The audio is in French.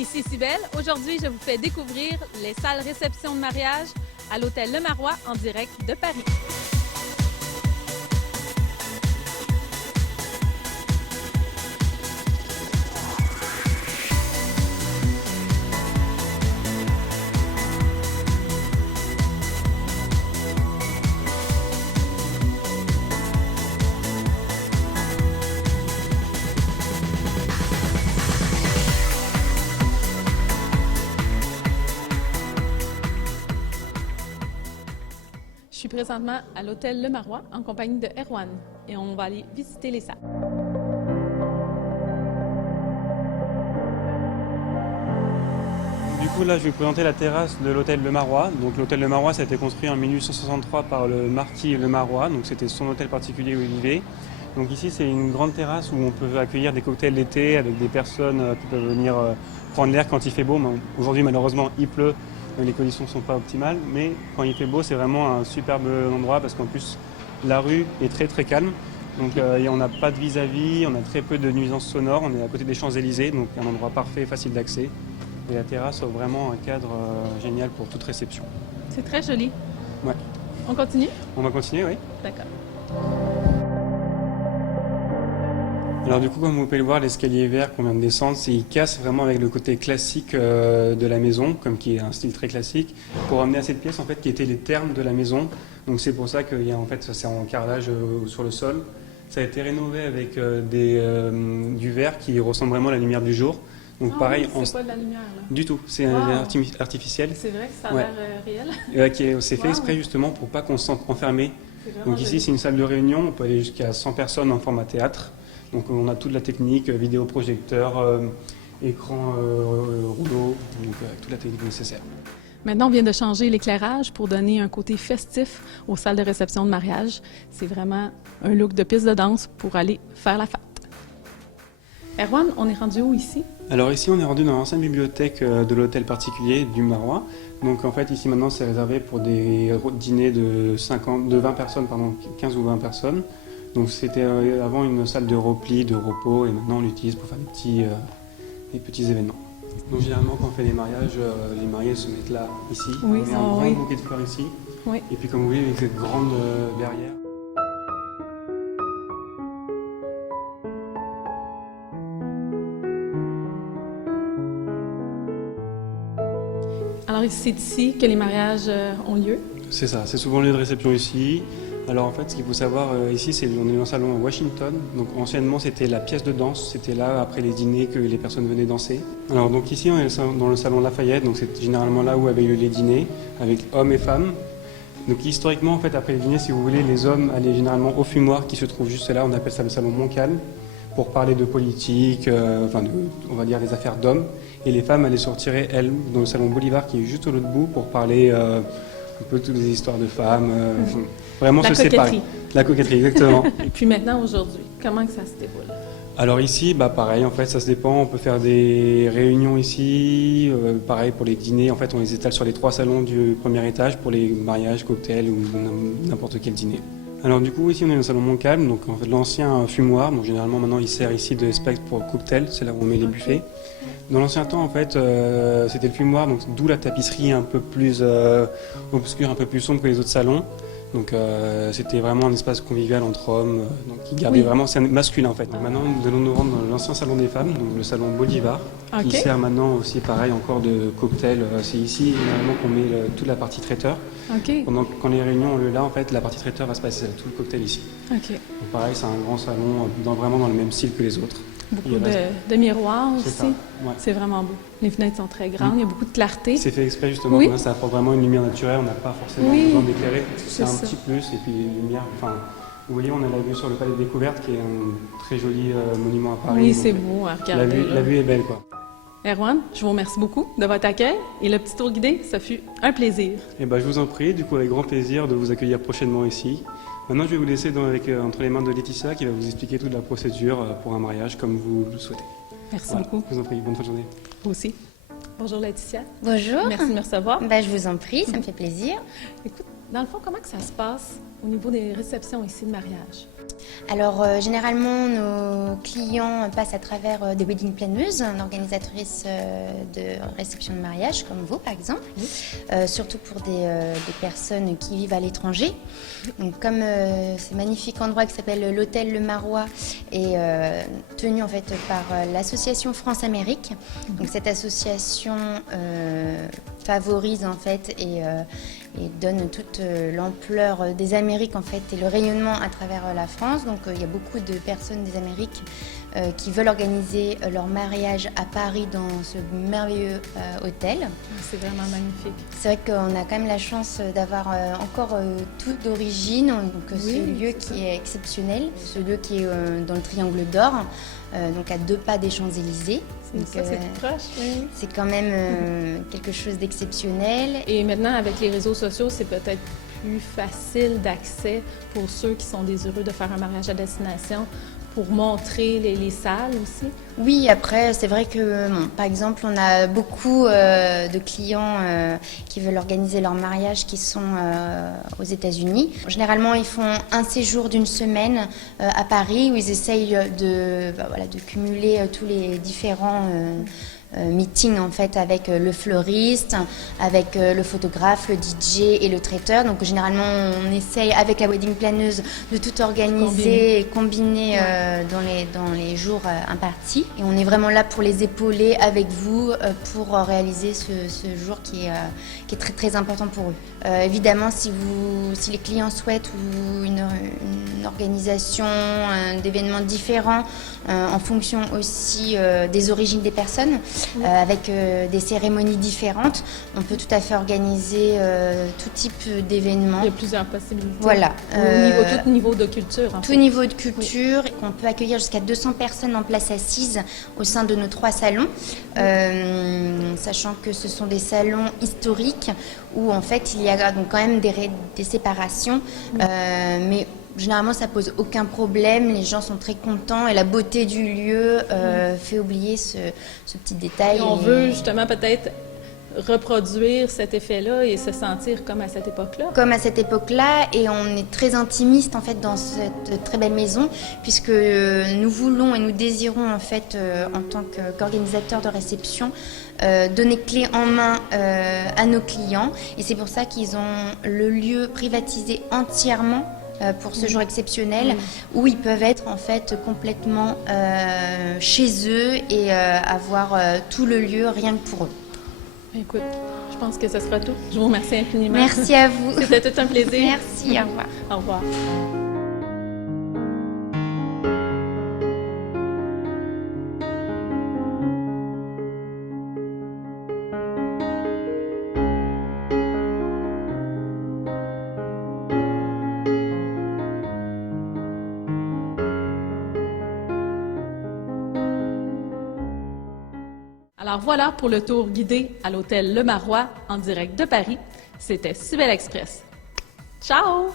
Ici Cybelle. Aujourd'hui, je vous fais découvrir les salles réception de mariage à l'hôtel Le Marois en direct de Paris. Je suis présentement à l'hôtel Le Marois en compagnie de Erwan et on va aller visiter les salles. Du coup, là, je vais vous présenter la terrasse de l'hôtel Le Marois. Donc, l'hôtel Le Marois, ça a été construit en 1863 par le marquis Le Marois. Donc, c'était son hôtel particulier où il vivait. Donc, ici, c'est une grande terrasse où on peut accueillir des cocktails l'été avec des personnes qui peuvent venir prendre l'air quand il fait beau. Aujourd'hui, malheureusement, il pleut. Les conditions ne sont pas optimales, mais quand il fait beau, c'est vraiment un superbe endroit parce qu'en plus, la rue est très très calme. Donc on n'a pas de vis-à-vis, on a très peu de nuisances sonores, on est à côté des Champs-Élysées, donc un endroit parfait, facile d'accès. Et la terrasse offre vraiment un cadre génial pour toute réception. C'est très joli. Ouais. On continue? On va continuer, oui. D'accord. Alors du coup, comme vous pouvez le voir, l'escalier vert qu'on vient de descendre, il casse vraiment avec le côté classique de la maison, comme qui est un style très classique, pour amener à cette pièce en fait qui étaient les thermes de la maison. Donc c'est pour ça qu'il y a en fait c'est en carrelage sur le sol. Ça a été rénové avec du verre qui ressemble vraiment à la lumière du jour. Donc pareil, oui, c'est pas de la lumière là. Du tout, c'est artificiel. C'est vrai que ça a l'air réel. C'est fait exprès justement pour pas qu'on se sente enfermé. Donc ici c'est une salle de réunion, on peut aller jusqu'à 100 personnes en format théâtre. Donc on a toute la technique, vidéoprojecteur, écran rouleau, donc avec toute la technique nécessaire. Maintenant, on vient de changer l'éclairage pour donner un côté festif aux salles de réception de mariage. C'est vraiment un look de piste de danse pour aller faire la fête. Erwan, on est rendu où ici? Alors ici, on est rendu dans l'ancienne bibliothèque de l'hôtel particulier du Marois. Donc en fait, ici maintenant, c'est réservé pour des dîners de 20 personnes, 15 ou 20 personnes. Donc c'était avant une salle de repli, de repos, et maintenant on l'utilise pour faire des petits événements. Donc généralement quand on fait des mariages, les mariés se mettent là, ici. Oui, on met un grand bouquet de fleurs ici. Oui. Et puis comme vous voyez, avec cette grande verrière. Alors c'est ici que les mariages ont lieu? C'est ça, c'est souvent le lieu de réception ici. Alors en fait, ce qu'il faut savoir ici, c'est qu'on est dans le salon Washington. Donc anciennement, c'était la pièce de danse. C'était là, après les dîners, que les personnes venaient danser. Alors donc ici, on est dans le salon Lafayette. Donc c'est généralement là où avaient eu les dîners, avec hommes et femmes. Donc historiquement, en fait, après les dîners, si vous voulez, les hommes allaient généralement au fumoir qui se trouve juste là. On appelle ça le salon Montcalm, pour parler de politique, on va dire des affaires d'hommes. Et les femmes allaient sortir, elles, dans le salon Bolivar, qui est juste au l'autre bout, pour parler un peu toutes les histoires de femmes. Vraiment se séparer. La coquetterie, exactement. Et puis maintenant, aujourd'hui, comment que ça se déroule? Alors ici, pareil, en fait, ça se dépend. On peut faire des réunions ici. Pareil pour les dîners, en fait, on les étale sur les 3 salons du premier étage pour les mariages, cocktails ou n'importe quel dîner. Alors du coup, ici, on est dans le salon Montcalm, donc en fait, l'ancien fumoir. Donc généralement, maintenant, il sert ici de spectre pour cocktail. C'est là où on met les buffets. Dans l'ancien temps, en fait, c'était le fumoir, donc d'où la tapisserie un peu plus obscure, un peu plus sombre que les autres salons. Donc c'était vraiment un espace convivial entre hommes, donc qui gardait vraiment, c'est masculin en fait. Donc, maintenant nous allons nous rendre dans l'ancien salon des femmes, donc le salon Bolivar, qui sert maintenant aussi pareil encore de cocktail. C'est ici généralement qu'on met toute la partie traiteur. Pendant quand les réunions ont lieu là, en fait, la partie traiteur va se passer tout le cocktail ici. Donc pareil, c'est un grand salon vraiment dans le même style que les autres. Beaucoup de miroirs aussi. Ouais. C'est vraiment beau. Les fenêtres sont très grandes, il y a beaucoup de clarté. C'est fait exprès justement, comme ça apporte vraiment une lumière naturelle, on n'a pas forcément besoin d'éclairer. C'est un petit plus, et puis les lumières, vous voyez, on a la vue sur le Palais des Découvertes, qui est un très joli monument à Paris. Oui, c'est beau à regarder. La vue est belle, quoi. Erwan, je vous remercie beaucoup de votre accueil et le petit tour guidé, ça fut un plaisir. Et je vous en prie, du coup, avec grand plaisir de vous accueillir prochainement ici. Maintenant, je vais vous laisser entre les mains de Laetitia, qui va vous expliquer toute la procédure pour un mariage, comme vous le souhaitez. Merci beaucoup. Je vous en prie, bonne fin de journée. Vous aussi. Bonjour Laetitia. Bonjour. Merci de me recevoir. Je vous en prie, ça me fait plaisir. Écoute, dans le fond, comment que ça se passe au niveau des réceptions ici de mariage? Alors, généralement, nos clients passent à travers des wedding planneuses, organisatrices de réception de mariage, comme vous, par exemple, surtout pour des personnes qui vivent à l'étranger. Donc, comme ce magnifique endroit qui s'appelle l'hôtel Le Marois est tenu en fait par l'association France-Amérique. Donc, cette association favorise en fait et donne toute l'ampleur des Amériques en fait et le rayonnement à travers la France. Donc il y a beaucoup de personnes des Amériques qui veulent organiser leur mariage à Paris dans ce merveilleux hôtel. C'est vraiment magnifique. C'est vrai qu'on a quand même la chance d'avoir encore tout d'origine, donc ce lieu qui est exceptionnel, ce lieu qui est dans le Triangle d'Or, donc à 2 pas des Champs-Élysées. C'est tout proche, oui. C'est quand même quelque chose d'exceptionnel. Et maintenant, avec les réseaux sociaux, c'est peut-être plus facile d'accès pour ceux qui sont désireux de faire un mariage à destination pour montrer les salles aussi? Oui, après, c'est vrai que, par exemple, on a beaucoup de clients qui veulent organiser leur mariage qui sont aux États-Unis. Généralement, ils font un séjour d'1 semaine à Paris où ils essayent de cumuler tous les différents meeting en fait avec le fleuriste, avec le photographe, le DJ et le traiteur. Donc généralement on essaye avec la wedding planeuse de tout organiser et combiner dans les jours impartis. Et on est vraiment là pour les épauler avec vous pour réaliser ce jour qui est très très important pour eux. Évidemment si les clients souhaitent une organisation d'événements différents en fonction aussi des origines des personnes, avec des cérémonies différentes, on peut tout à fait organiser tout type d'événements. Il y a plusieurs possibilités. Voilà. Tout niveau de culture. Tout niveau de culture. On peut accueillir jusqu'à 200 personnes en place assise au sein de nos 3 salons, sachant que ce sont des salons historiques où en fait il y a donc quand même des séparations, mais généralement, ça pose aucun problème, les gens sont très contents et la beauté du lieu fait oublier ce petit détail. Et on veut justement peut-être reproduire cet effet-là et se sentir comme à cette époque-là. Comme à cette époque-là, et on est très intimiste en fait dans cette très belle maison, puisque nous voulons et nous désirons en fait en tant qu'organisateurs de réception donner clé en main à nos clients, et c'est pour ça qu'ils ont le lieu privatisé entièrement pour ce jour exceptionnel, où ils peuvent être en fait complètement chez eux et avoir tout le lieu rien que pour eux. Écoute, je pense que ce sera tout. Je vous remercie infiniment. Merci à vous. C'était tout un plaisir. Merci, au revoir. Au revoir. Alors voilà pour le tour guidé à l'hôtel Le Marois en direct de Paris. C'était Cybelle Express. Ciao!